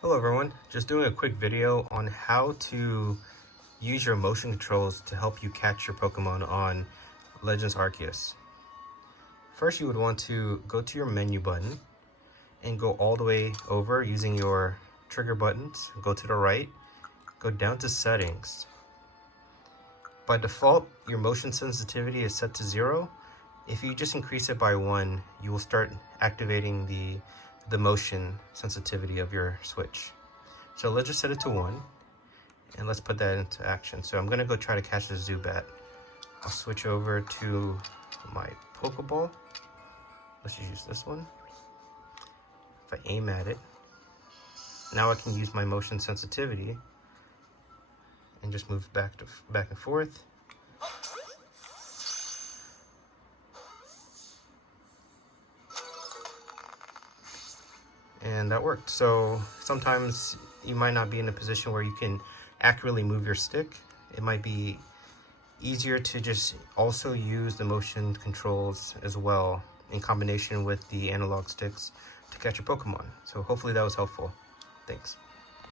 Hello everyone, just doing a quick video on how to use your motion controls to help you catch your Pokemon on Legends Arceus. First you would want to go to your menu button and go all the way over using your trigger buttons. Go to the right, go down to settings. By default, your motion sensitivity is set to 0. If you just increase it by 1, you will start activating the motion sensitivity of your switch. So let's just set it to 1 and let's put that into action. So I'm gonna go try to catch the Zubat. I'll switch over to my Pokeball. Let's just use this one. If I aim at it, now I can use my motion sensitivity and just move back and forth. And that worked. So sometimes you might not be in a position where you can accurately move your stick. It might be easier to just also use the motion controls as well in combination with the analog sticks to catch a Pokemon. So hopefully that was helpful. Thanks.